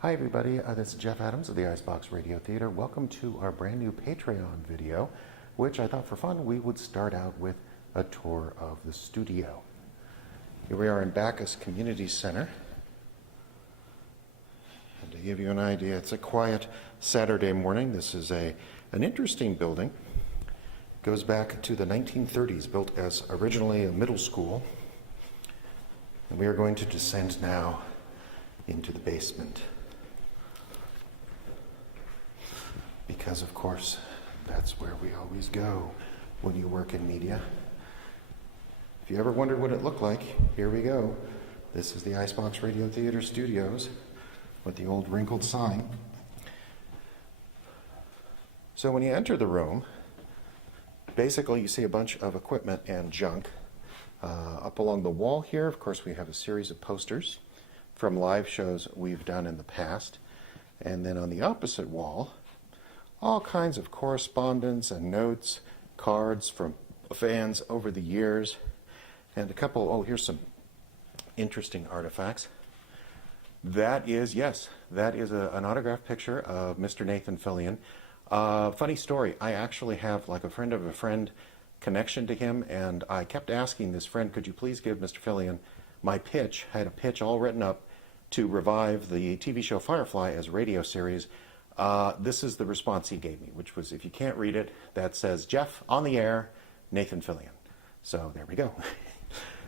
Hi everybody, this is Jeff Adams of the Icebox Radio Theater. Welcome to our brand new Patreon video, which I thought for fun we would start out with a tour of the studio. Here we are in Bacchus Community Center. And to give you an idea, it's a quiet Saturday morning. This is an interesting building. It goes back to the 1930s, built as originally a middle school. And we are going to descend now into the basement. Because, of course, that's where we always go when you work in media. If you ever wondered what it looked like, here we go. This is the Icebox Radio Theater Studios with the old wrinkled sign. So when you enter the room, basically you see a bunch of equipment and junk. Up along the wall here, of course, we have a series of posters from live shows we've done in the past. And then on the opposite wall, all kinds of correspondence and notes, cards from fans over the years, and a couple, here's some interesting artifacts. That is an autographed picture of Mr. Nathan Fillion. Funny story, I actually have like a friend of a friend connection to him, and I kept asking this friend, could you please give Mr. Fillion my pitch? I had a pitch all written up to revive the TV show Firefly as a radio series. This is the response he gave me, which was, if you can't read it, that says, Jeff, on the air, Nathan Fillion. So there we go.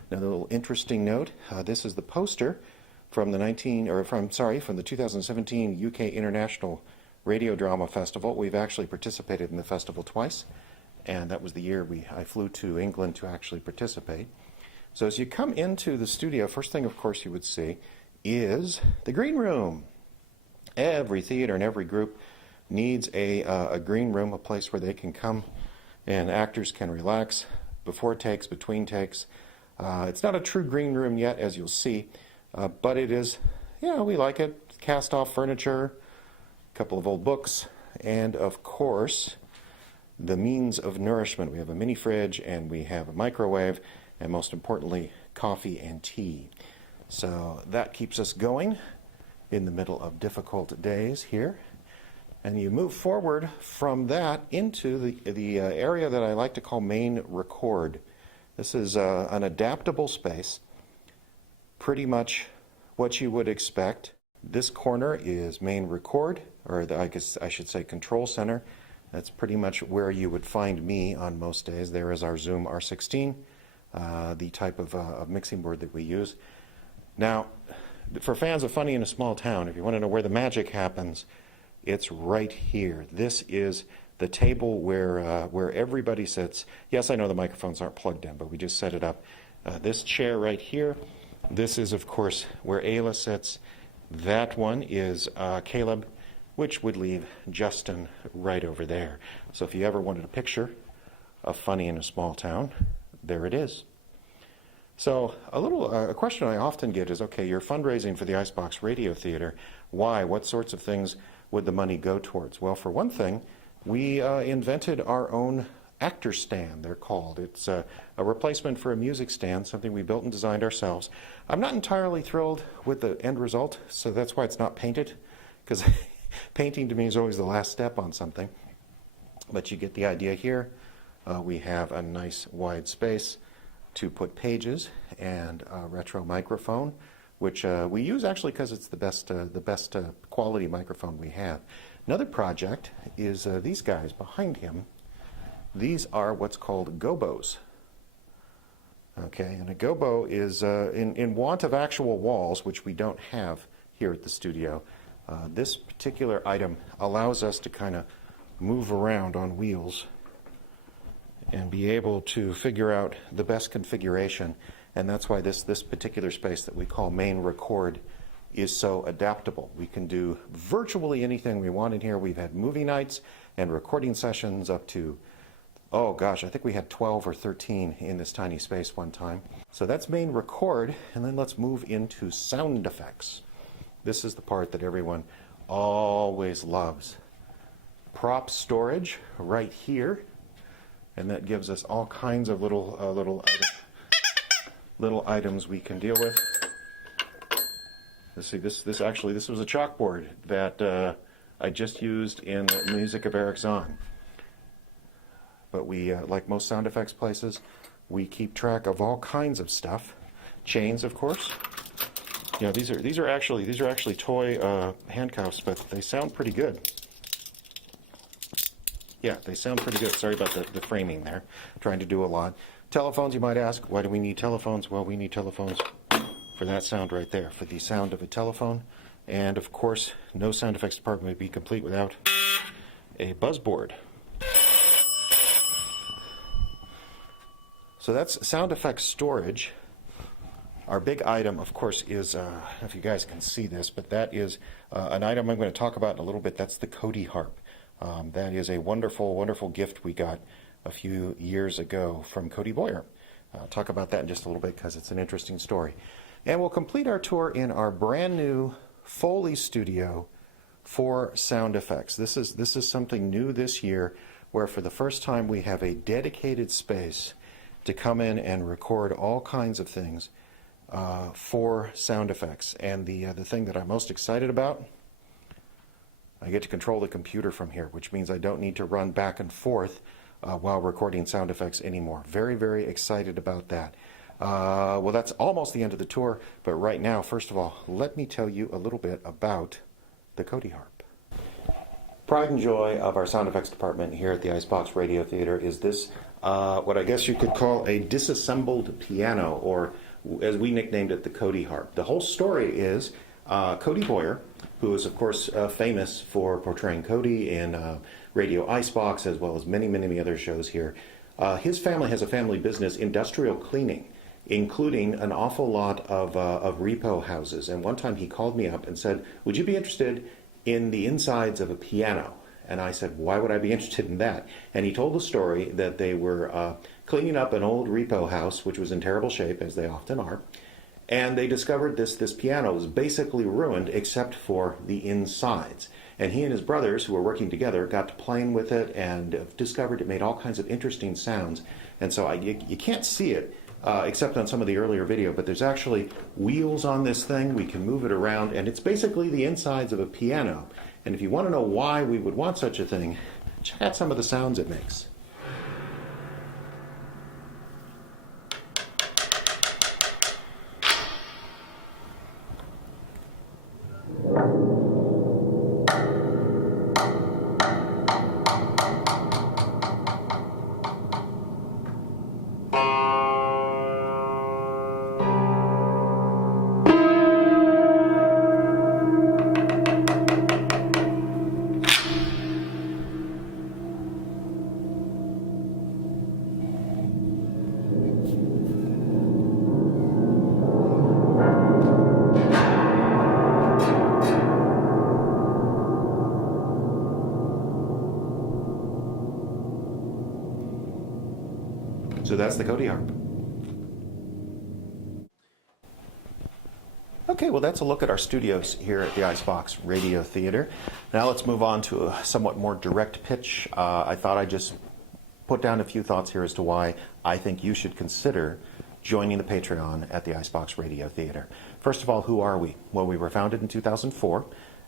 Another little interesting note, this is the poster from the 2017 UK International Radio Drama Festival. We've actually participated in the festival twice, and that was the year I flew to England to actually participate. So as you come into the studio, first thing, of course, you would see is the green room. Every theater and every group needs a green room, a place where they can come and actors can relax before takes, between takes. It's not a true green room yet, as you'll see, but it is, we like it. Cast off furniture, a couple of old books, and of course, the means of nourishment. We have a mini fridge and we have a microwave, and most importantly, coffee and tea. So that keeps us going in the middle of difficult days here. And you move forward from that into the area that I like to call main record. This is an adaptable space, pretty much what you would expect. This corner is main record, or I guess I should say control center. That's pretty much where you would find me on most days. There is our Zoom R16, the type of mixing board that we use. Now, for fans of Funny in a Small Town, if you want to know where the magic happens, it's right here. This is the table where everybody sits. Yes, I know the microphones aren't plugged in, but we just set it up. This chair right here, this is, of course, where Ayla sits. That one is Caleb, which would leave Justin right over there. So if you ever wanted a picture of Funny in a Small Town, there it is. So a question I often get is, okay, you're fundraising for the Icebox Radio Theater. Why? What sorts of things would the money go towards? Well, for one thing, we invented our own actor stand, they're called. It's a replacement for a music stand, something we built and designed ourselves. I'm not entirely thrilled with the end result, so that's why it's not painted, because painting to me is always the last step on something. But you get the idea here. We have a nice wide space to put pages and a retro microphone, which we use actually because it's the best quality microphone we have. Another project is these guys behind him. These are what's called gobos. Okay, and a gobo is in want of actual walls, which we don't have here at the studio. This particular item allows us to kind of move around on wheels and be able to figure out the best configuration. And that's why this particular space that we call main record is so adaptable. We can do virtually anything we want in here. We've had movie nights and recording sessions up to, oh gosh, I think we had 12 or 13 in this tiny space one time. So that's main record, and then let's move into sound effects. This is the part that everyone always loves. Prop storage right here. And that gives us all kinds of little items we can deal with. Let's see, this was a chalkboard that I just used in the music of Eric Zahn. But we, like most sound effects places, we keep track of all kinds of stuff. Chains, of course. You know, these are actually toy handcuffs, but they sound pretty good. Yeah, they sound pretty good. Sorry about the framing there. Trying to do a lot. Telephones, you might ask. Why do we need telephones? Well, we need telephones for that sound right there, for the sound of a telephone. And, of course, no sound effects department would be complete without a buzzboard. So that's sound effects storage. Our big item, of course, is, I don't know if you guys can see this, but that is an item I'm going to talk about in a little bit. That's the Cody harp. That is a wonderful, wonderful gift we got a few years ago from Cody Boyer. I'll talk about that in just a little bit because it's an interesting story. And we'll complete our tour in our brand new Foley studio for sound effects. This is something new this year, where for the first time we have a dedicated space to come in and record all kinds of things for sound effects. And the thing that I'm most excited about, I get to control the computer from here, which means I don't need to run back and forth while recording sound effects anymore. Very, very excited about that. Well, that's almost the end of the tour, but right now, first of all, let me tell you a little bit about the Cody harp. Pride and joy of our sound effects department here at the Icebox Radio Theater is this, what I guess you could call a disassembled piano, or as we nicknamed it, the Cody harp. The whole story is Cody Boyer, who is, of course, famous for portraying Cody in Radio Icebox, as well as many, many other shows here. His family has a family business, industrial cleaning, including an awful lot of repo houses. And one time he called me up and said, would you be interested in the insides of a piano? And I said, why would I be interested in that? And he told the story that they were cleaning up an old repo house, which was in terrible shape, as they often are. And they discovered this piano was basically ruined except for the insides. And he and his brothers, who were working together, got to playing with it and discovered it made all kinds of interesting sounds. And so you can't see it except on some of the earlier video, but there's actually wheels on this thing. We can move it around, and it's basically the insides of a piano. And if you want to know why we would want such a thing, check out some of the sounds it makes. So that's the Cody harp. Okay, well, that's a look at our studios here at the Icebox Radio Theater. Now let's move on to a somewhat more direct pitch. I thought I'd just put down a few thoughts here as to why I think you should consider joining the Patreon at the Icebox Radio Theater. First of all, who are we? Well, we were founded in 2004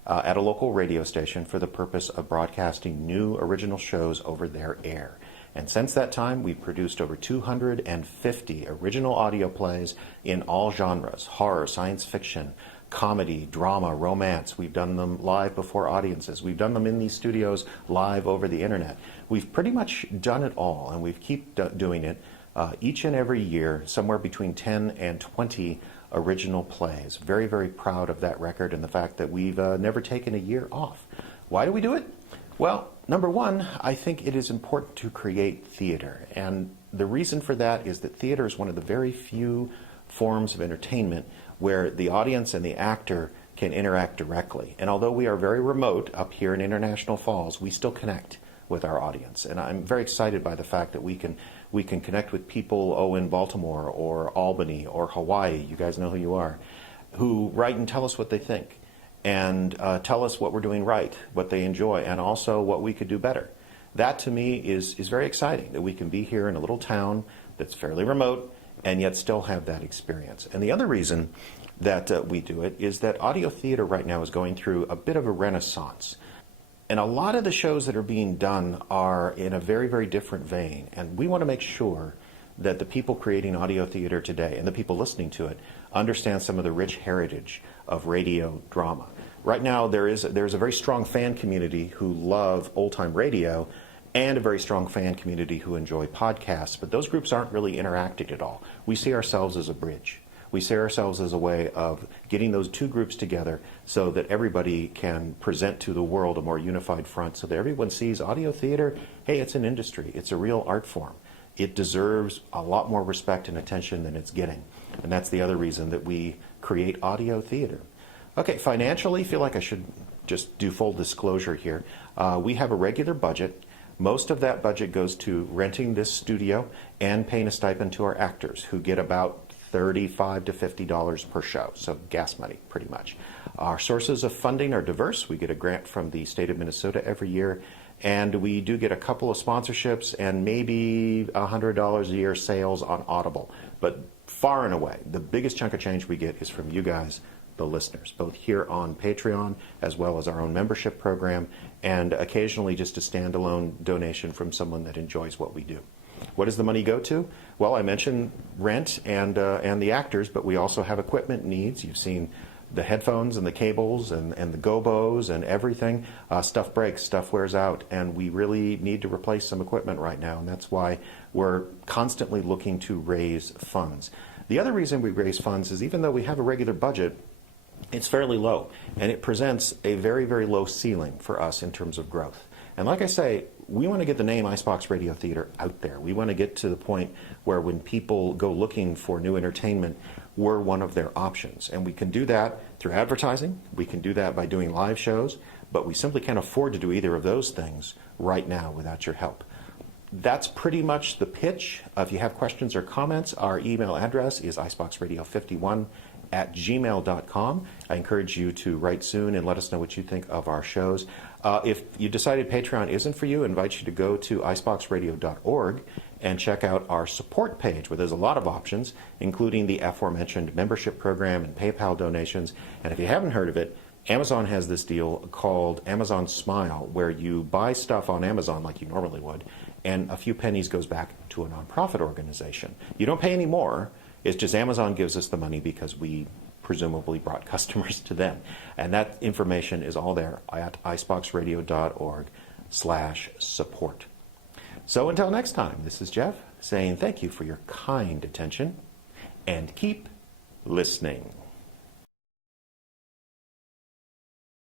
at a local radio station for the purpose of broadcasting new original shows over their air. And since that time, we've produced over 250 original audio plays in all genres: horror, science fiction, comedy, drama, romance. We've done them live before audiences. We've done them in these studios live over the internet. We've pretty much done it all, and we've keep doing it each and every year, somewhere between 10 and 20 original plays. Very, very proud of that record and the fact that we've never taken a year off. Why do we do it? Well, number one, I think it is important to create theater. And the reason for that is that theater is one of the very few forms of entertainment where the audience and the actor can interact directly. And although we are very remote up here in International Falls, we still connect with our audience. And I'm very excited by the fact that we can connect with people, in Baltimore or Albany or Hawaii, you guys know who you are, who write and tell us what they think, and tell us what we're doing right, what they enjoy, and also what we could do better. That, to me, is very exciting, that we can be here in a little town that's fairly remote, and yet still have that experience. And the other reason that we do it is that audio theater right now is going through a bit of a renaissance. And a lot of the shows that are being done are in a very, very different vein. And we want to make sure that the people creating audio theater today and the people listening to it understand some of the rich heritage of radio drama. Right now, there's a very strong fan community who love old-time radio and a very strong fan community who enjoy podcasts, but those groups aren't really interacting at all. We see ourselves as a bridge. We see ourselves as a way of getting those two groups together so that everybody can present to the world a more unified front, so that everyone sees audio theater, hey, it's an industry, it's a real art form. It deserves a lot more respect and attention than it's getting. And that's the other reason that we create audio theater. Okay, financially, feel like I should just do full disclosure here. We have a regular budget. Most of that budget goes to renting this studio and paying a stipend to our actors, who get about $35 to $50 per show, so gas money, pretty much. Our sources of funding are diverse. We get a grant from the state of Minnesota every year, and we do get a couple of sponsorships and maybe $100 a year sales on Audible. But far and away, the biggest chunk of change we get is from you guys, the listeners, both here on Patreon as well as our own membership program, and occasionally just a standalone donation from someone that enjoys what we do. What does the money go to? Well, I mentioned rent and the actors, but we also have equipment needs. You've seen the headphones and the cables and the gobos and everything. Stuff breaks, stuff wears out, and we really need to replace some equipment right now, and that's why we're constantly looking to raise funds. The other reason we raise funds is even though we have a regular budget, it's fairly low, and it presents a very, very low ceiling for us in terms of growth. And like I say, we want to get the name Icebox Radio Theater out there. We want to get to the point where when people go looking for new entertainment, we're one of their options. And we can do that through advertising. We can do that by doing live shows, but we simply can't afford to do either of those things right now without your help. That's pretty much the pitch. If you have questions or comments, our email address is iceboxradio51@gmail.com. I encourage you to write soon and let us know what you think of our shows. If you decided Patreon isn't for you, I invite you to go to iceboxradio.org and check out our support page, where there's a lot of options, including the aforementioned membership program and PayPal donations. And if you haven't heard of it, Amazon has this deal called Amazon Smile, where you buy stuff on Amazon like you normally would, and a few pennies goes back to a nonprofit organization. You don't pay any more. It's just Amazon gives us the money because we presumably brought customers to them. And that information is all there at iceboxradio.org/support. So until next time, this is Jeff saying thank you for your kind attention and keep listening.